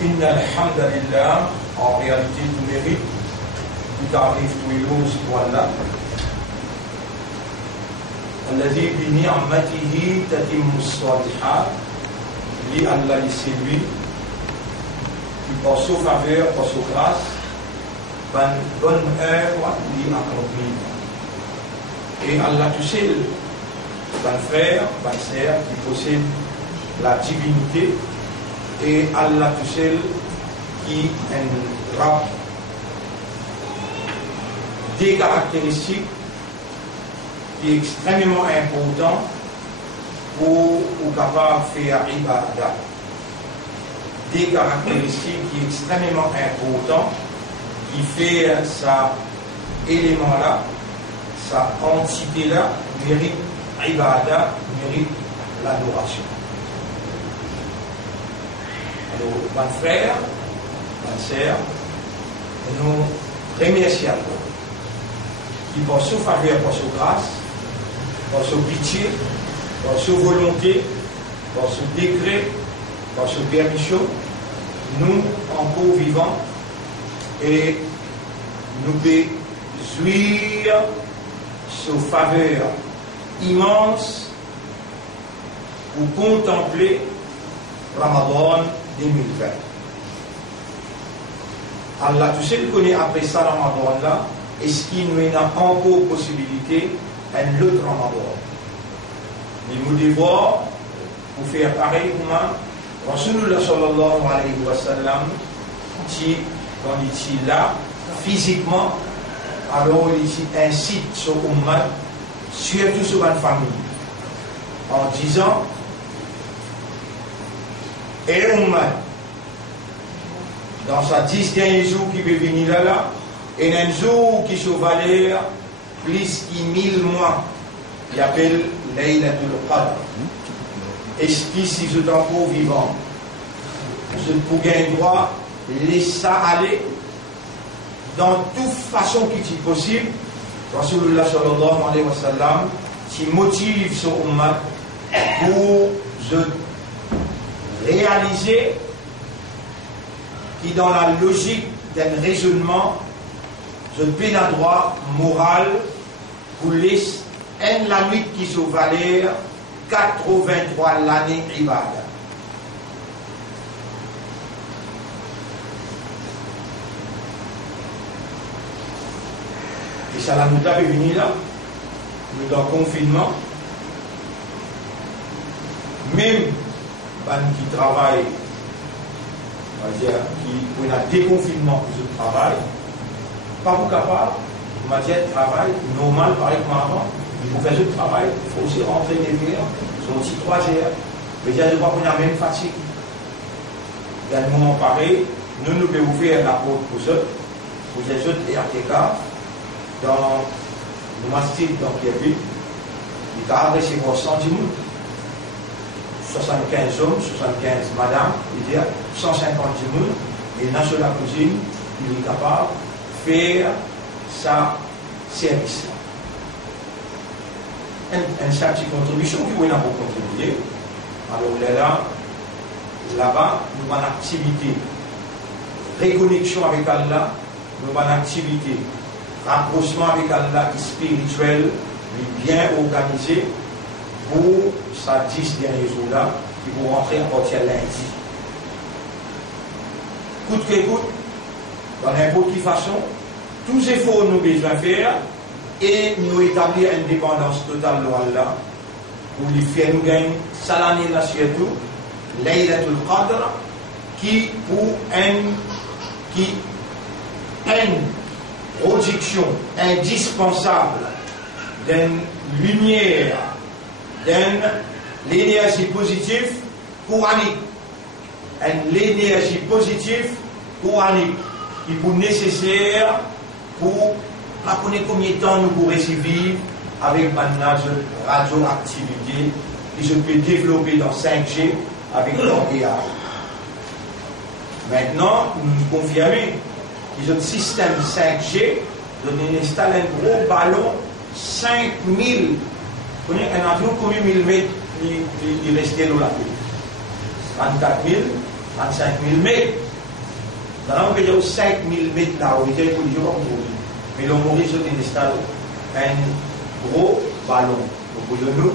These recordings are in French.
Inna alhamdulillah, en réalité, tout mérite, tout arrive, tout éloge, tout Allah. الذي بنعمته تتم الصالحات لله c'est lui qui par sa faveur, par sa grâce bonne œuvre lui accomplit. Et Allah tout seul, bon frère, bon sœur qui possède la divinité, et Allah tout seul qui a des caractéristiques qui est extrêmement important pour capable de faire ibadah. Des caractéristiques qui est extrêmement important qui fait ça élément-là, sa entité-là, mérite ibadah, mérite l'adoration. Alors, mon frère, ma sœur, nous remercions qui par sa faveur, par sa grâce, par sa pitié, par sa volonté, par son décret, par sa permission, nous encore vivants et nous pouvons jouir sa faveur immense pour contempler Ramadan 2020. Allah, tout ce que connaît après ça, Ramadan là, est-ce qu'il nous a encore possibilité un autre Ramadan? Nous devons pour faire pareil pour moi. Rasulullah sallallahu alayhi wa sallam, quand il est là, physiquement, alors il incite son ummat, surtout sur une famille, en disant, et ummat, dans sa 10 derniers jours qui peut venir là, et un jour qui se valeur plus que 1000 mois, il appelle Laylatul Qadr. Est-ce que si je suis encore vivant, je peux gagner droit, laisser ça aller dans toute façon qui est possible. Rasulullah sallallahu alayhi wa sallam, qui motive son ummat pour réaliser qui dans la logique d'un raisonnement, je peine à droit moral pour laisser la nuit qui se valeur 83 l'année ibadah. Et ça la nous a venu là, nous dans le confinement, même qui travaillent, on va dire, qui ont un déconfinement pour ce travail, pas vous capable, on va dire, travail normal, pareil comme avant. Il faut faire ce travail, il faut aussi rentrer les murs, sur aussi 3 heures. Mais il y a des fois qu'on a même fatigue. Il y a des moments pareils, nous pouvons ouvrir la porte pour eux, pour les autres et RTK, dans le mastic dans Pierre-Ville, il a recevoir 110 000, 75 hommes, 75 madames, il y a 150 000, et dans la cuisine, il est capable de faire sa service. Une certaine contribution qui est là pour contribuer. Alors là-bas, nous avons une activité réconnexion avec Allah, nous avons une activité rapprochement avec Allah spirituel, bien organisé pour ces 10 derniers jours-là, qui vont rentrer à partir de lundi. Coûte que coûte, dans n'importe quelle façon, tous les efforts nous besoin faire et nous établir une dépendance totale de Allah pour lui faire nous gagner l'année là surtout Laylatul Qadr qui pour une production indispensable d'une lumière, d'une l'énergie positive coranique, l'énergie positive coranique qui est nécessaire pour pas connaître combien de temps nous pourrons vivre avec une radioactivité qui se peut développer dans 5G avec l'ODA. Maintenant, nous confirmons que notre système 5G nous installe un gros ballon 5000. Vous connaissez un avion combien de mètres il restait dans la ville 24 000, 25 000 mètres. Dans le cas 5000 mètres là, où il y a pour dire mais l'on mourit sur une installe un gros ballon. Donc, nous,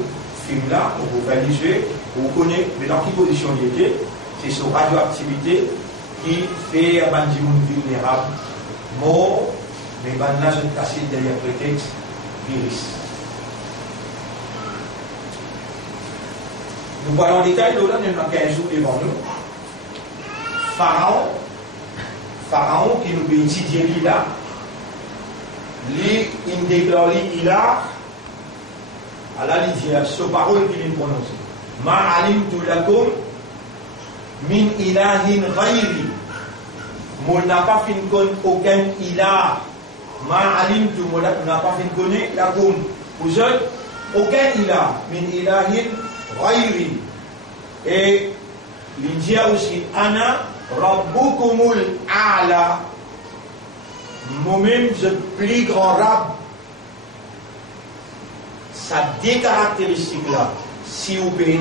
film là, on peut visualiser, on connaît, mais dans quelle position il était, c'est sur radioactivité qui fait un monde vulnérable, mort, mais là, je suis cassé derrière prétexte virus. Nous parlons en détail, là, nous avons 15 jours devant nous. Pharaon qui nous peut étudier là, il déclare il a, à la lisière, ce parole qu'il nous prononce. Ma alimtu lakum min ilahin ghayri. Mon n'a pas fait connaître aucun ilah. Ma alimtu, mon n'a pas fait connaître lakum. Vous êtes aucun ilah, min ilahin ghayri. Et il dit aussi, Ana rabbukumul a'la. Moi-même, je plus grand rab. Ça des caractéristiques là. Si vous payez,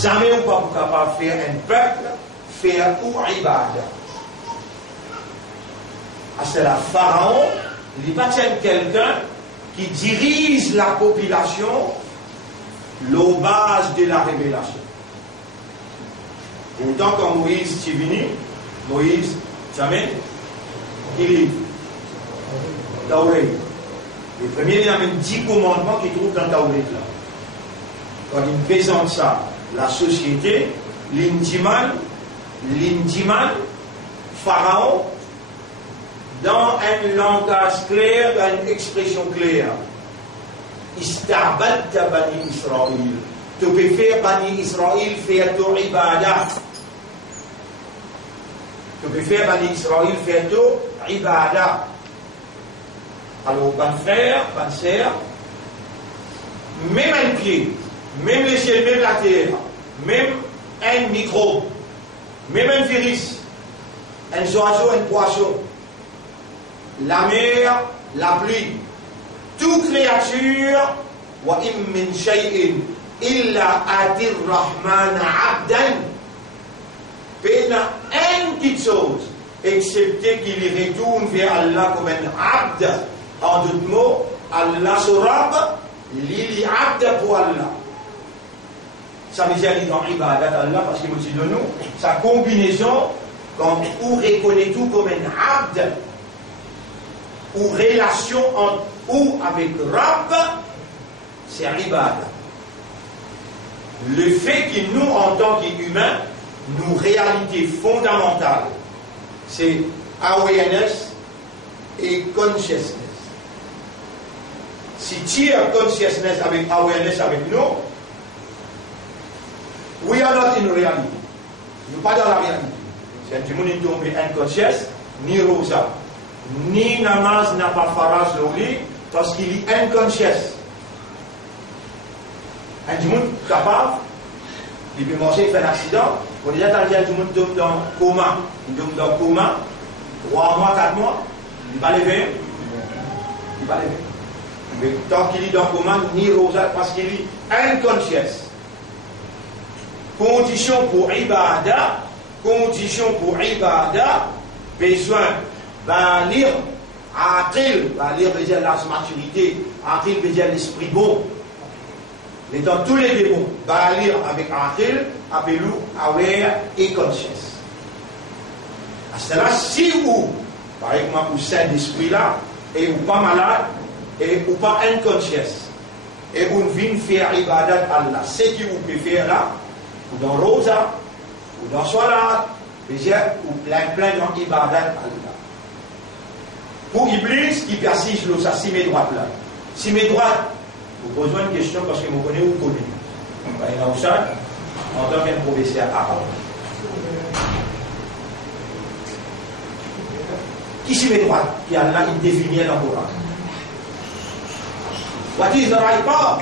jamais vous ne pouvez pas faire un peuple faire ou ibada. C'est la Pharaon, il n'est pas quelqu'un qui dirige la population aux bases de la révélation. Autant que Moïse est venu, Moïse, jamais, il est Tauret. Le premier, il y a même 10 commandements qu'il trouve dans Tauret là. Quand il présente ça, la société, l'indiman, Pharaon, dans un langage clair, dans une expression claire. Istabad Bani Israël. Tu peux faire Bani Israël faire ton ibadah. Tu peux faire Bani Israël faire ton ibadah. Alors, ban frère, ban sœur, même un pied, même l'échelle, même la terre, même un microbe, même un virus, un oiseau, un poisson, la mer, la pluie, toute créature, wa im min shay'in illa atir rahman abdan, pena une petite chose, excepté qu'il y retourne vers Allah comme un abd. En d'autres mots, Allah surab, l'ili abd pour Allah. Ça veut dire dans ibadat Allah, parce qu'il dit de nous, sa combinaison, quand on reconnaît tout comme un abd, ou relation entre ou avec Rab, c'est ibadat. Le fait que nous, en tant qu'humains, nos réalités fondamentales, c'est awareness et consciousness. Si tu as consciousness avec awareness avec nous, we are not in reality. Nous ne sommes pas dans la réalité. Si un monde est tombé inconscious, ni rosa, ni namaz n'a pas faras le lit, parce qu'il est inconscious. Un monde capable, il peut manger, il fait un accident, on est déjà dans un monde tombe dans le coma. Il tombe dans le coma, 3 mois, 4 mois, il ne va pas lever. Il ne va pas lever. Mais tant qu'il est dans le coma, ni rosa, parce qu'il est inconscious. Condition pour ibadah, besoin va lire, aqil, va lire veut dire la maturité, aqil veut dire l'esprit bon. Mais dans tous les démons, va lire avec aqil, appelez-le aware et conscious. À cela, si vous, par exemple, vous êtes d'esprit là, et vous pas malade, et vous pas inconscious, et vous venez faire ibadat Allah, ce que vous pouvez faire là, ou dans Rosa, ou dans Salat, ou plein dans ibadat Allah. Pour Iblis qui persiste ça, si mes droites là. Si mes droites, vous posez une question parce que vous connaissez ou vous connaissez. En tant qu'un professeur arabe. Qui si mes droites qui Allah il définit dans le Coran? What is the right path?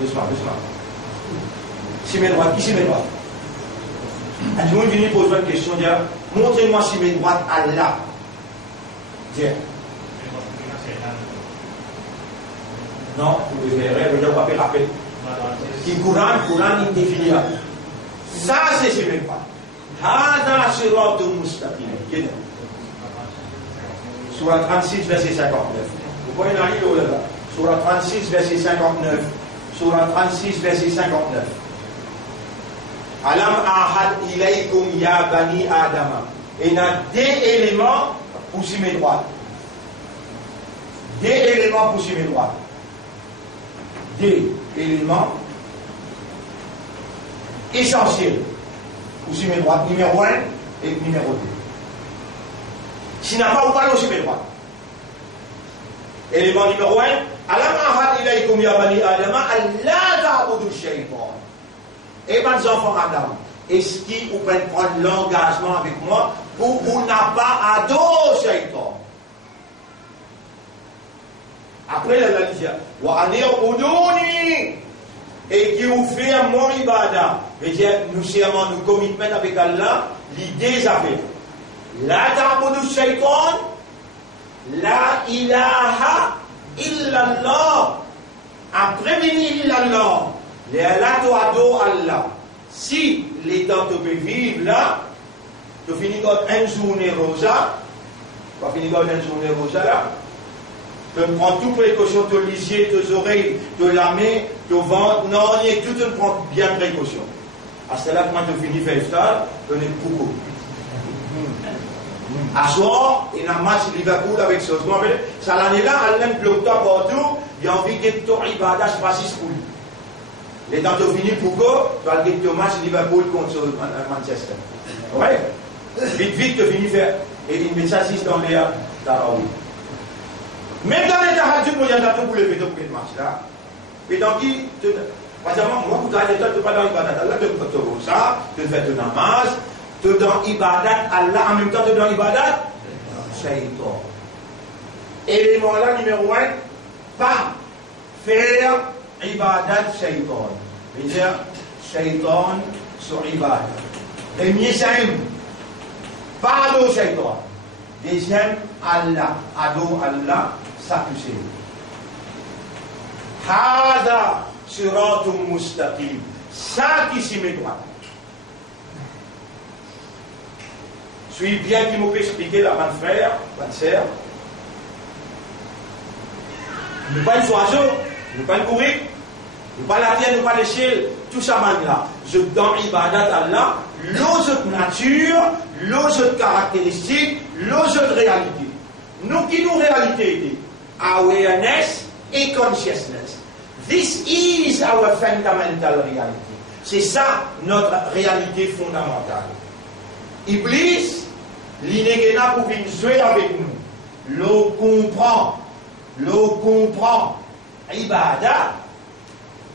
Doucement. Si mes droites, qui si mes droites? Un jour, il vient poser une question, dire, montrez-moi si mes droites Allah. Dire. Non, vous verrez, vous n'avez pas fait rappel. Qui Coran indéfini. Ça, c'est ce même pas. Hada siratul mustaqim. Surah 36, verset 59. Vous pouvez la lire là-bas. Surah 36, verset 59. Surah 36, verset 59. Alam ahad ilaykum ya bani Adama. Et il y a des éléments pour s'y mettre droit. Des éléments pour s'y mettre droit. Des éléments essentiels pour s'y mettre droit. Numéro 1 et numéro 2. S'il n'a pas ou pas, aussi mettre droit. Élément numéro 1. Alam ahad ilaykum ya bani Adama. Allah ta'budu shaytan. Et mes enfants Adam, est-ce qu'ils vous prennent prendre l'engagement avec moi pour vous n'a pas adorer Shaitan? Après la dit wa aniruduni et qui vous fait mon ibada. Et dire nous serment nous commitment avec Allah l'idée avec la ta'budu Shaitan la ilaha illallah après venir illallah. Les Allah Allah. Si les temps te peut vivre là, tu finis comme une journée rosa, tu finis comme une journée rosa là, tu prends toute précaution, tu lisier, tes oreilles, tu la main, tu ventre, non, et tout, tu prends bien précaution. À ce là, quand tu finis faire ça, tu n'es beaucoup. À soir, il y a un match Liverpool avec ce moment. Ça l'année là, elle aime le temps partout, il y a envie que ton ibadah se passe pour lui. Les temps de finir pour que tu vas gagner le match Liverpool contre Manchester. Ouais. Vite, tu finis faire. Et il met ça 6 dans les Taraoui. Même dans les Taraoui, il y a un pour le faire pour le match là. Et donc, par exemple, moi, vous avez tu pas dans l'Ibadat Allah, tu fais ça, tu fais ton namaz, tu dans l'Ibadat Allah, en même temps, tu dans l'Ibadat Shaitan. Élément là, numéro 1, pas faire Ibadat Shaitan. C'est-à-dire, Shaitan sur Ibadat. Premier, c'est pas ado Shaitan. Deuxième, Allah. Ado Allah, ça tu sais. Hada siratum mustaqim. Ça qui s'y met droit. Suis bien qui m'ont expliqué là, mon frère, ma sœur. Nous pas une oiseau, nous pas une courir. Nous pas la terre, nous pas l'échelle, tout ça là. Je donne ibadat Allah, l'autre nature, l'autre caractéristique, l'autre réalité. Nous qui nous réalité, awareness et consciousness. This is our fundamental reality. C'est ça notre réalité fondamentale. Iblis, l'inégéna pour venir jouer avec nous. L'eau comprend. Ibadat.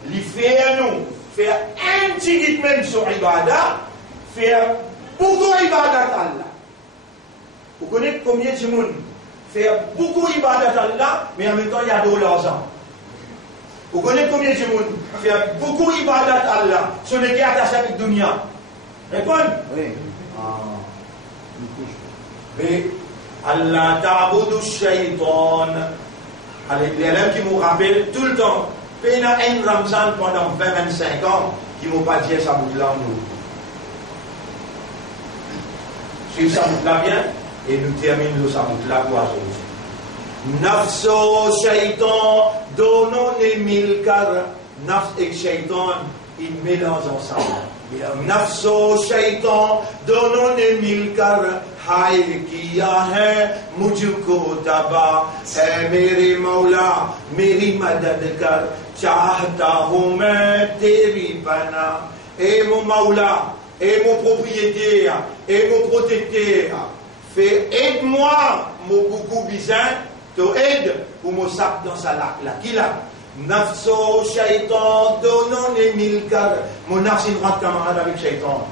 Li faire nous, faire un petit même sur Ibadah, faire beaucoup Ibadah Allah. Vous connaissez combien de monde faire beaucoup Ibadah Allah, mais en même temps il y a de l'argent. Vous connaissez combien de monde faire beaucoup Ibadah Allah, ce n'est qu'attaché avec Dunya. Répondez? Oui. Mais Allah ta'budu shaitan. Allez, les élèves qui me rappellent tout le temps. Il y a un Ramzan pendant 20-25 ans qui ne m'ont pas dit ça bout là en nous. Suivez ça bout là bien et nous terminons le ça bout là pour aujourd'hui. Nafso shaitan, donnons les mille car nafs et shaitan ils mélangent ensemble. Nafso shaitan, donnons les mille car हाय किया है मुझको तबा है मेरे मौला मेरी मदद कर चाहता हूँ मैं तेरी पना et mon maula et mon propriétaire et mon protecteur fais aide-moi mon coucou bizin te aide pour mon sac dans sa lac là qui là nafso shaitan donnons les mille car mon nafs il rentre camarade avec shaitan.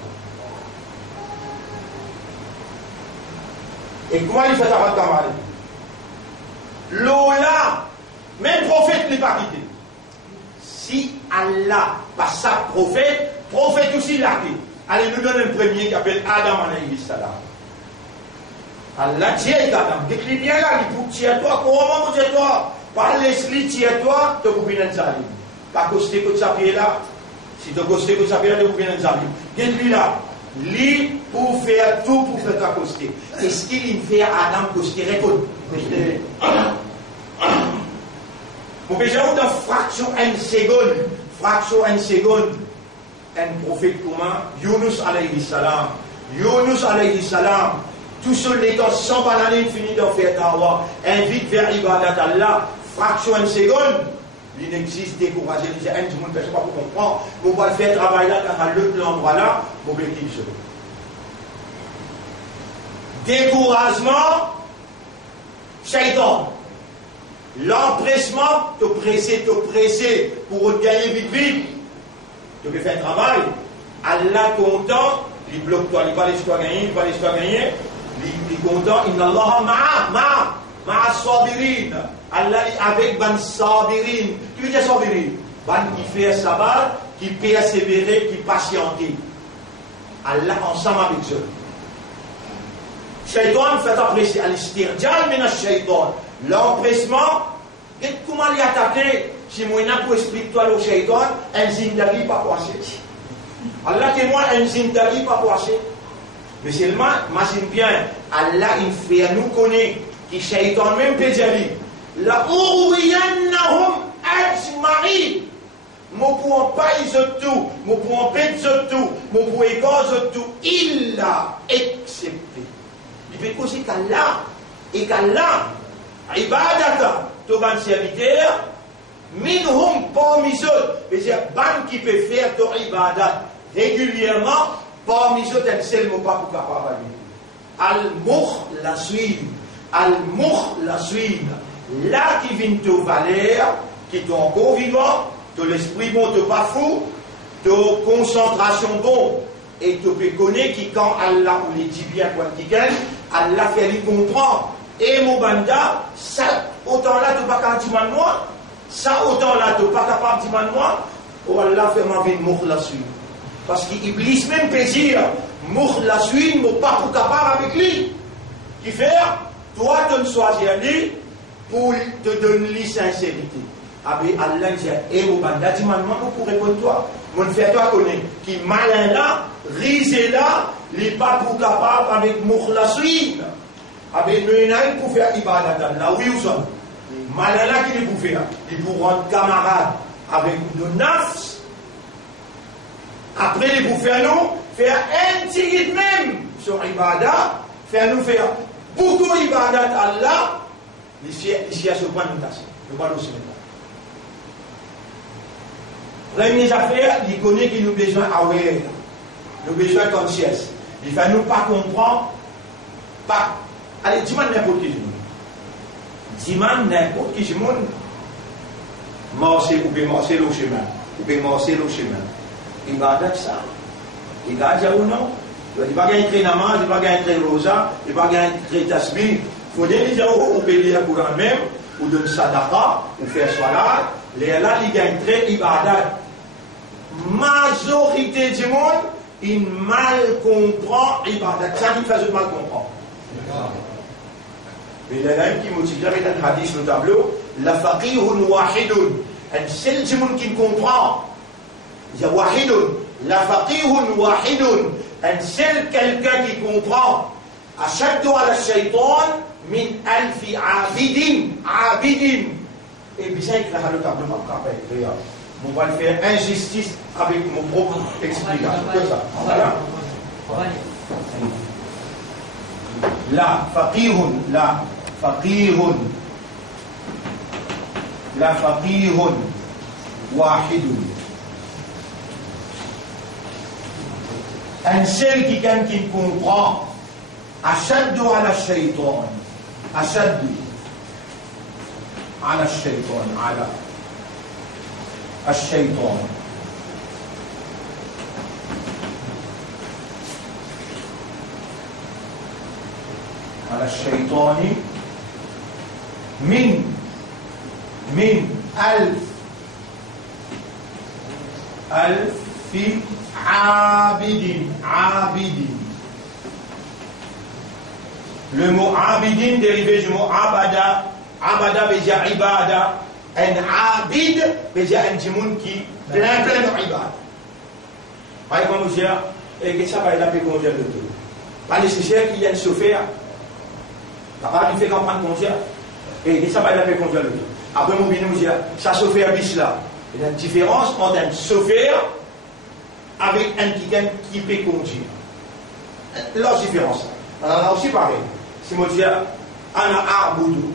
Et comment il fait ça mal? L'eau là, même prophète n'est pas quitté. Si Allah, par sa prophète aussi l'a quitté. Allez, nous donne un premier qui s'appelle Adam alayhi salam. Allah dit Adam, décline bien là, il faut tirer toi, comment tirer toi? Par les slis tirer toi, tu peux bien salim. pas costé que ça pied là. Si tu costé que ça pied là, vous venez dans les amis. Lui là, lui pour faire tout pour faire ta costé. Est-ce qu'il fait Adam costé récolte? Vous pouvez dire dans fraction une seconde, un prophète commun, Yunus alayhi salam, tout seul l'état sans banane fini d'en faire dawa, invite vers ibadat Allah, fraction une seconde, il n'existe découragé, il dit, un du monde ne peut pas comprendre, vous pouvez faire travail là, car à l'autre endroit là, vous pouvez qu'il se découragement, shaitan. L'empressement, te presser pour gagner vite. Tu peux faire un travail. Allah content, il bloque toi, il va l'histoire gagner, il est content, inna Allah ma'a sabirin. Allah est avec ban sabirin. Tu veux dire sabirin? Ban qui fait sabat, qui persévérer, qui patienter. Allah ensemble avec eux. Shaitan fait apprécier al-istirjal min ash-shaitan. L'empressement, et comment l'y attaquer? Si moi n'a pas expliqué toi le shaitan, un zindagi pas passé. Allah témoin, un zindagi pas passé. Mais seulement, imagine bien, Allah il fait nous connaître que shaitan même peut dire la urwiyannahum ajma'in. Mo pour pas tout, mo pour pas tout, mo pour école tout, il a excepté. Il fait aussi qu'Allah et qu'Allah ibadata, tout ban serviteur, minhum parmi eux, c'est-à-dire ban qui peut faire ton ibadat régulièrement, parmi eux, un seul mot pas pour capable. Al-Mukhlasin, là qui vient te valeur, qui est encore vivant, de l'esprit bon, te pas fou, de concentration bon, et tu peux connaître qui quand Allah ou les dit bien quoi qu'il gagne, Allah fait lui comprendre. Et mon banda, ça, autant là, tu n'es pas capable de moi, ça, autant là, tu n'es pas capable de moi, oh Allah fait ma vie de Mukhlasin. Parce qu'Iblis même peut dire, Mukhlasin, mais pas pour capable avec lui. Qui fait, toi, tu ne choisis lui pour te donner la sincérité. Avec Allah, il dit, et mon banda, dis-moi, pour répondre toi. Mon fait toi connaître, qui malin là, risé là, il n'est pas pour capable avec Mukhlasin. Avec le pour faire ibadat là, oui ou ça? Malala qui est pour faire, il pour rendre camarade avec nos nafs. Après, il pour faire nous, faire un petit même sur ibadat, faire nous faire beaucoup ibadat Allah, ici à ce point de tasse. Le pas aussi maintenant. Première affaire, il connaît qu'il nous besoin aware, nous besoin conscience. Il fait nous pas comprendre, pas. Allez, dis-moi n'importe qui du monde. Dis-moi n'importe qui du monde. Marcher, ou bien marcher le chemin. Ou bien marcher le chemin. Il va dire ça. Il va dire ou non. Il va gagner très namaz, il va gagner très rosa, il va gagner très tasbih. Il faut dire ou payer le courant même, ou donner sadaqa, ou faire salat. Les là, il gagne très ibadat. Majorité du monde, il mal comprend ibadat. Ça, il fait mal comprendre. Mais il y en a un qui motive jamais dans le hadith, le tableau, la faqihun wahidun. Un seul du monde qui comprend. Il y a wahidun. La faqihun wahidun. Un seul quelqu'un qui comprend. Ashaddu ala shaytan min alfi abidin. Abidin. Et puis ça, il y a le tableau, on va le faire injustice avec mon propre explication. Comme ça. Voilà. La faqihun, la faqihun wahidun. Un seul qui comprend, ashaddu ala shaytan, ashaddu ala shaytan, ala الشيطان على الشيطان من ألف عابد. Le mot abidin dérivé du mot abada. Abada veut dire ibada. Un abid, c'est un timoun qui plein de ibad. Par exemple, nous disons, et que ça va être la paix congé de tout. Pas nécessaire qu'il y ait un chauffeur. Papa, il fait campagne congé. Et que ça va être la paix congé de tout. Après, nous disons, ça chauffeur bis là. Il y a une différence entre un chauffeur avec un qui peut conduire. La différence. Alors là aussi pareil. Si je dis, Anna Arboudou,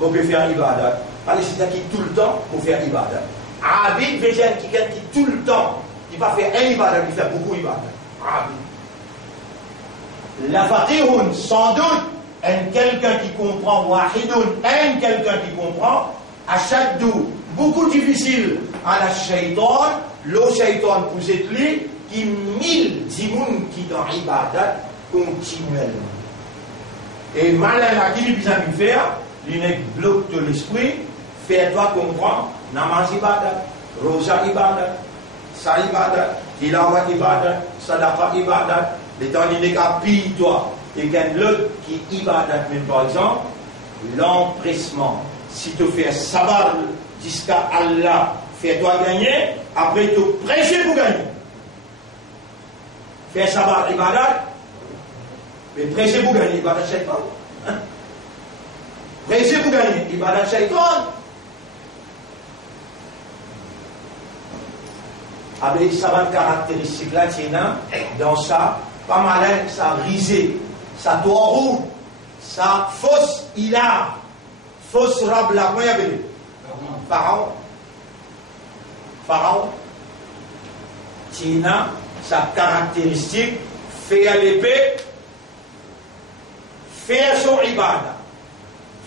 on peut faire ibadat. C'est qui tout le temps pour faire ibadat. Abid, veut dire quelqu'un qui tout le temps, il va faire un ibadat, il fait beaucoup ibadat. Abid. La fatihoun, sans doute, quelqu'un qui comprend, wahidoun, quelqu'un qui comprend, achadou, beaucoup difficile à la shaitan, le shaitan pour cette lit, qui mille dimoun qui dans ibadat continuellement. Et malin à qui il peut faire, il bloque de l'esprit, fais-toi comprendre, namaz ibadat, rosa ibadat, sa ibadat, tilawat ibadat, sadaqa ibadat, les temps il n'est qu'à piller toi, et qu'un l'autre qui ibadat, même par exemple, l'empressement. Si tu fais sabar jusqu'à Allah, fais-toi gagner, après tu prêcher pour gagner. Fais sabar ibadat, mais prêcher pour gagner, ibadat shaitan. Prêcher pour gagner, ibadat shaitan. Avec sa caractéristique là, dans ça, pas malin, ça risé, ça tourou, ça fausse hilar, fausse rabla, comment il y avait? Pharaon. Pharaon. Tina, sa caractéristique, fait à l'épée, fait son ibada.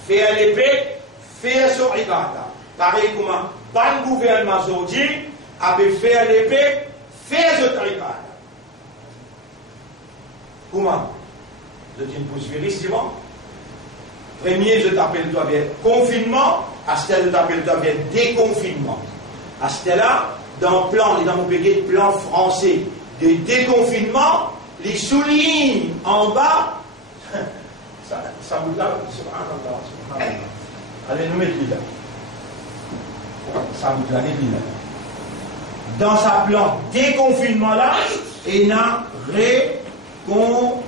Fait à l'épée, fait son ibada. Pareil comment, ban gouvernement aujourd'hui, avait fait à l'épée, fait son ibada. Comment? Je dis une pousse véritablement. Premier, je t'appelle toi bien confinement. À ce là je t'appelle toi bien déconfinement. À ce là dans le plan, dans mon pays, plan français de déconfinement, les souligne en bas. Ça vous l'a, subhanallah. Allez, nous mettons là. Ça vous l'a, là. Dans sa plan déconfinement là, il y a réconfinement.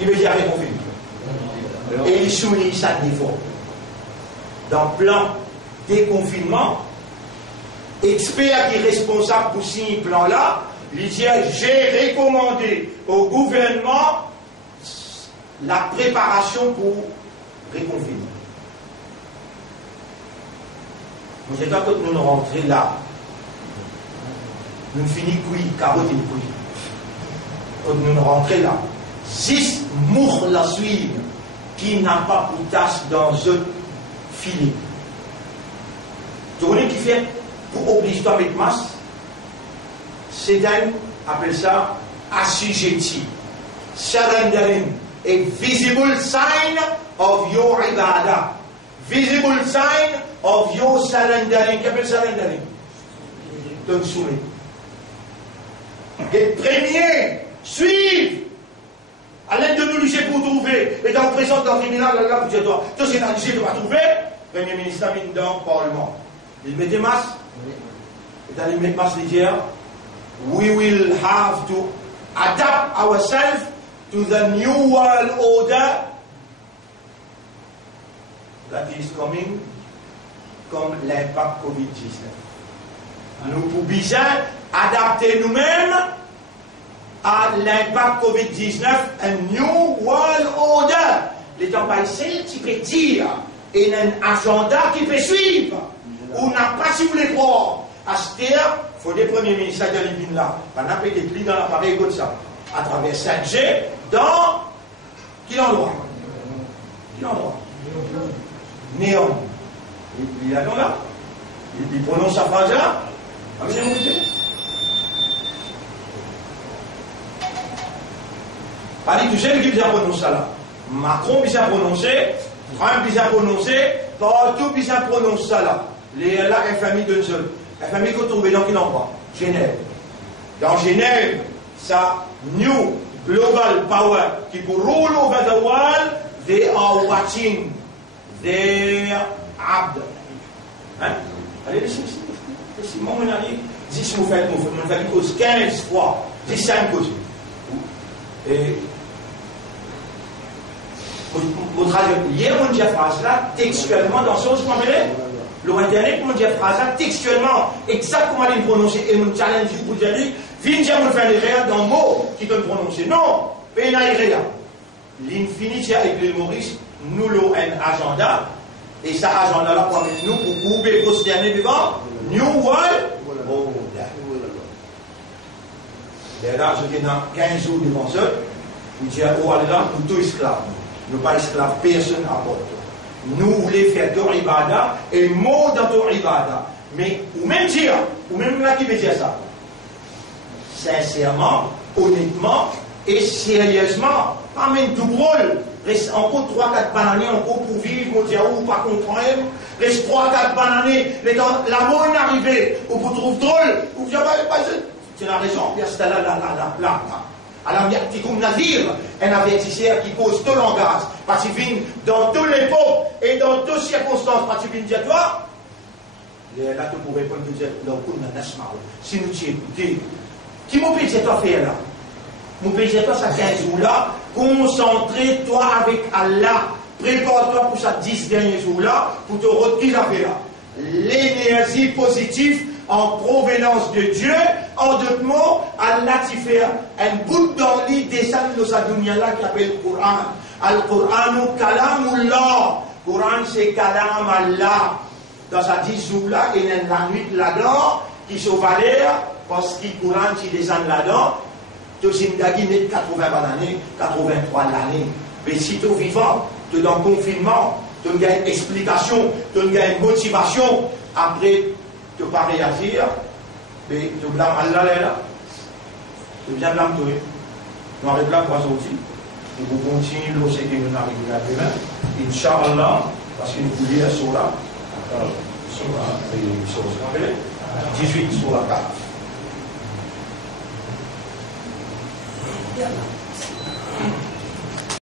Il veut dire réconfinement. Et il souligne ça niveau. Dans le plan déconfinement, expert qui est responsable pour ce plan-là, il dit j'ai recommandé au gouvernement la préparation pour reconfiner. Vous êtes quand nous rentrons là, nous finissons cuit, carotte et cuit. Quand nous rentrons là, 6 mours la suivent qui n'a pas pour tâche dans un filet. Tu connais qui fait pour obliger toi avec masse? C'est un, appelle ça, assujetti. Surrendering. A visible sign of your ibadah. Visible sign of your surrendering. Qu'est-ce que surrendering? Donne soumis. Les premiers suivent. À l'aide de nous lycées pour trouver. Et dans le présent dans le tribunal, là, vous dites toi, toi c'est un lycée pour trouver. Premier ministre Amin dans le Parlement. Il met des masses. Et dans les met masses, il dit, we will have to adapt ourselves to the new world order that is coming comme l'impact Covid-19. Nous pouvons adapter nous-mêmes à l'impact Covid-19, un new world order. Les gens pas ici, tu peux dire, et un agenda qui peut suivre. On n'a pas si vous voulez croire. À ce terre, il faut des premiers ministres de l'Ibin là. On a peut-être pris dans l'appareil comme ça. À travers 5G, dans quel endroit? Quel endroit? Néon. Il a là. Il prononce sa phrase là. Pas du tout, c'est lui qui a prononcé ça là. Macron a prononcé, Trump a prononcé, partout a prononcé ça là. La famille de seul. La famille qu'on trouve dans quel endroit? Genève. Dans Genève, ça, New global power qui peut rule over the world, they are watching their abd. Hein? Allez, laissez-moi, mon ami, si vous faites une cause 15 fois, 15 causes. Et hier, on dit la phrase là, textuellement, dans ce sens, vous comprenez? Le Internet, on dit la phrase là, textuellement, exactement elle est prononcée, et mon challenge, vous dire, viens me faire rien dans le mot qui te prononcer. Non, mais il n'y a rien. L'infinité avec le Maurice, nous l'avons un agenda, et cet agenda-là, pour nous, pour couper, pour se tenir devant, New World Order. Et là, je dis dans 15 jours devant ça, vous dites, oh, là, nous tous esclaves. Nous pas esclaves, personne à bord. Nous voulons faire ton ibada, et mot dans ton ibada. Mais, ou même dire, ou même là qui veut dire ça, sincèrement, honnêtement et sérieusement, pas même tout drôle. Reste encore 3-4 bananes encore pour vivre, mon Dieu, ou pas comprendre. Reste 3-4 bananes, l'amour est arrivé, ou vous trouvez drôle, ou vous n'avez pas. Tu as raison, c'est la plaque. Alors, il y a un petit coup de navire, un avertisseur qui pose tout langage, parce qu'il vient dans tous les peuples et dans toutes les circonstances, parce qu'il vient dire toi. Là, tu pourrais pas nous dire, si nous t'écoutons, qui m'a payé cette affaire-là? Mon payé toi, ça 15 jours-là, concentre-toi avec Allah. Prépare-toi pour ces 10 derniers jours-là, pour te retirer l'affaire-là. L'énergie positive en provenance de Dieu, en d'autres mots, Allah t'y fait un bout dans l'île descendre de sa dunya-là qui s'appelle le Coran. Al-Quranu kalamullah. Coran, c'est kalam Allah. Dans ces 10 jours-là, il y a la nuit là-dedans qui se valère parce qu'il Coran qui descend là-dedans. Tu sais, il 80 années, 83 l'année. Mais si tu es vivant, tu es dans le confinement, tu as une explication, tu as une motivation, après, tu ne peux pas réagir, mais tu blâmes Allah là. Tu viens blâmer toi. Nous arrêtons là pour sortir. Nous pouvons continuer le que nous arrivons à demain. Inch'Allah, parce que nous voulons lire sur la 18 sur la 4.